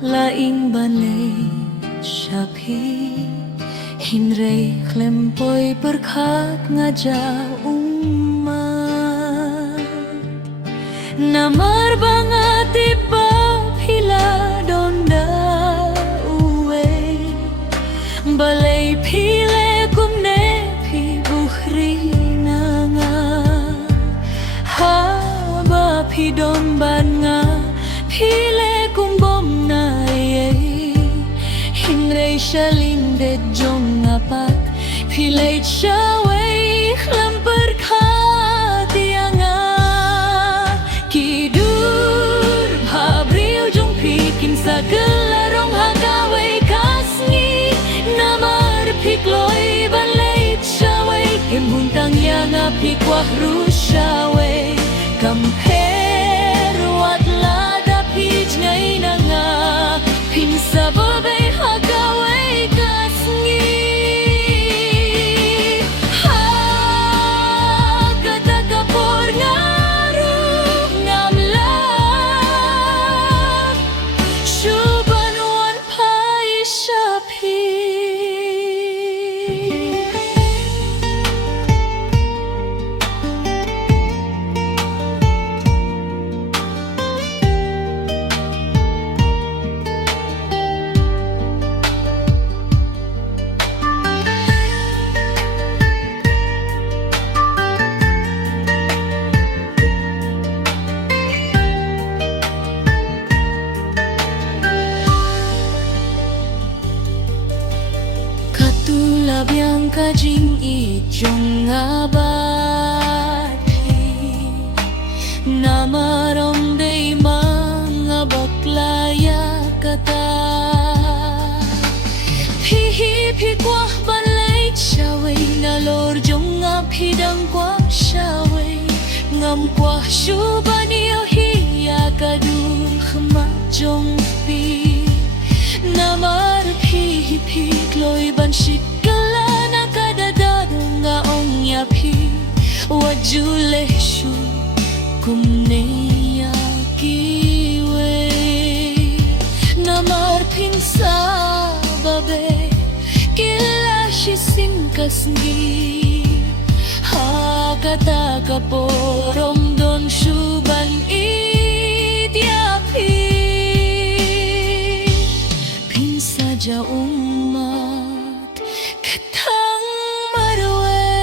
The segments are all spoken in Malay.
laing banay syapi hinray klempoy berkat ngaja namar banget tiba pila donda uwe balay pile kumne pi buhri nanga haba pi don ban nga pile kumbom na ye hinray shaling de jong apat pile chawe khlam berkat tianga kidur bha briew jong pikin sa gelarong hagawai kasni namar pikloi balay chawe imuntang yang apikwah rushawe kamper wat lada pij ngay nanga pinsa babay hagawai kasni yang kajing ijong abad namarom day mga baklaya kata pihi pikwah balay chaway nalor jong apidang kwah chaway ngam kwah shubaniyo hiya kadur khmat jong pi namar pihi pikloy banshik wajule shu kumneya kiwe namar pinsa babe kila shisin kasngi hakata kaporom don shuban idyapi pinsa ja umat katang marwe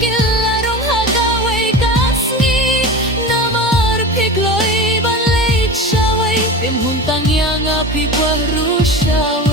gilarong hagaway kasngi namar pikloi balay chaway pimuntang yang api rushaw